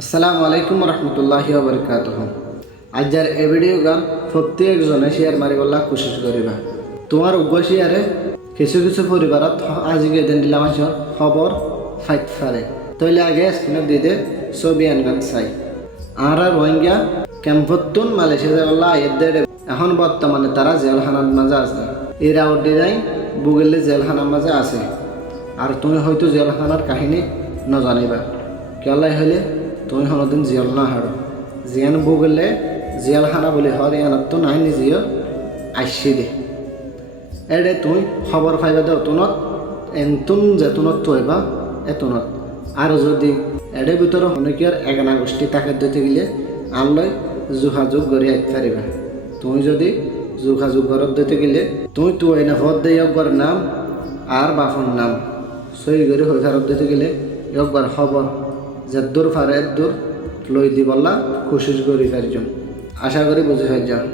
আসসালামু আলাইকুম রহমতুল্লাহি ওবরকাতুহু। আজকের এই ভিডিও গান প্রত্যেকজনে শেয়ার মারিবলা কোশিশ করিবা। তোমার উগ্র শেয়ারে কিছু কিছু পরিবারত আজকে দিন দিলাম খবর ফাইট ফারে তৈলে আগে স্ক্রিনত দিতে ছবি আনগান চাই আর রোহিঙ্গা ক্যাম্পতুন মালয়েশিয়া যাবলা এদের এখন বর্তমানে তারা জেলখানার মাঝে আছে। এরা ওডি যাই বুগেলে জেলখানার মাঝে আছে। আর তুমি হয়তো জেলখানার কাহিনী নজানিবা কেলাই হলে তুমি হনদিন জিয়াল না হারো জিয়ান বুগলে জিয়ালখানা বলে হর ইয়ানত তো নাই নিজেও আসছি দে এডে তুই খবর পাইবা দে অতুনত এনতুন যেতুনত থইবা এতুনত। আর যদি এডে ভিতরে অনেকের এগানা গোষ্ঠী তাকে দিতে গেলে আনলয় যোগাযোগ করে আইতে পারিবা। তুমি যদি যোগাযোগ ঘরত দিতে গেলে তুই তো এনে ভর দে একবার নাম আর বাফর নাম সই করে হয়ে ফেরত দিতে গেলে একবার খবর যে দূর ফারে দূর লই দিবল্লা কোশিশ করি পারজন। আশা করি বুঝে যাও।